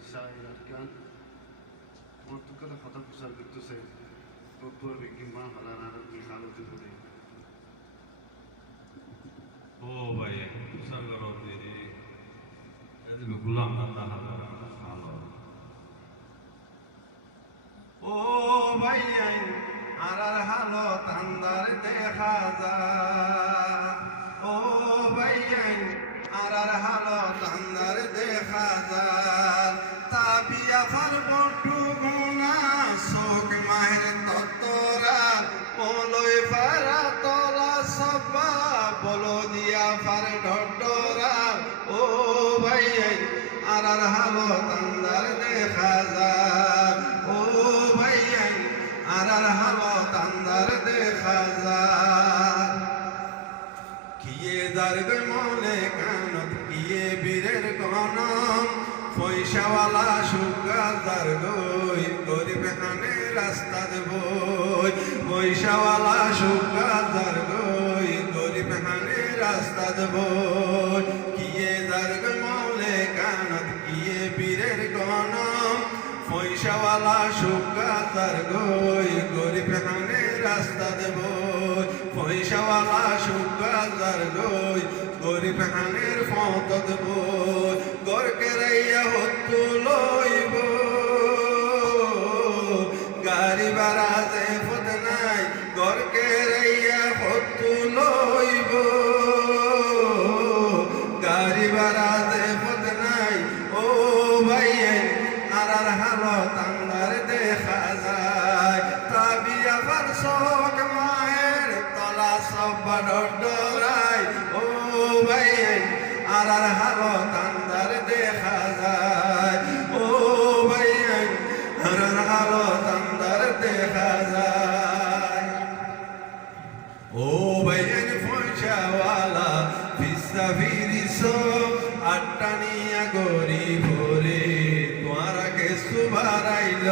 الشاعر كان مرتكز خطأ كسر بتوسه دكتور بيكيما فلا نعرف مخالو تدوري ও ভাই কুসার করো দিদি এদিকে গুলাম দাদা হাজার ভালো ও ভাই আর হালো তান্দার দেখা যায় ও ভাই আর হালো তান্দার দেখা যায় তাবিয়া ফার বটু গুনা শোক মাহের ততরা ওলই ফারা তলা সবা বলো দিয়া ফার ডটরা ও ভাই আর হালো তান্দার দেখা যায় ও ভাই আর হালো তান্দার দেখা যায় কিয়ে দারগ মনে কানত কিয়ে বীরের গণম পয়সাওয়ালা সুগাদার গই গরিব খানে রাস্তা দেবই পয়সাওয়ালা সুগাদার গই গরিব খানে রাস্তা দেবই কিয়ে দারগ মনে কানত কিয়ে বীরের গণম পয়সাওয়ালা সুগাদার গই গরিব খানে রাস্তা দেবই পয়সাওয়ালা সুগাদার গই গরিব খানের ফত দেবই গরকে রাইয়া হতু লইব গাড়ি ভাড়া যে পথ নাই গরকে রাইয়া হতু লইব গাড়ি ভাড়া যে পথ নাই ও ভাই আর হালো তান্দার দেখা যায় তাবিয়া ফার শোক মায়ের তলা সব ডরাই ও ভাই আর হালো তান্দার দেখা যায় ও ভাই আর হালো তান্দার দেখা যায় ও ভাই পয়সাওয়ালা পিসা ফিরিস আট্টানিয়া গরিব রে তোমারা কে সুবারাইল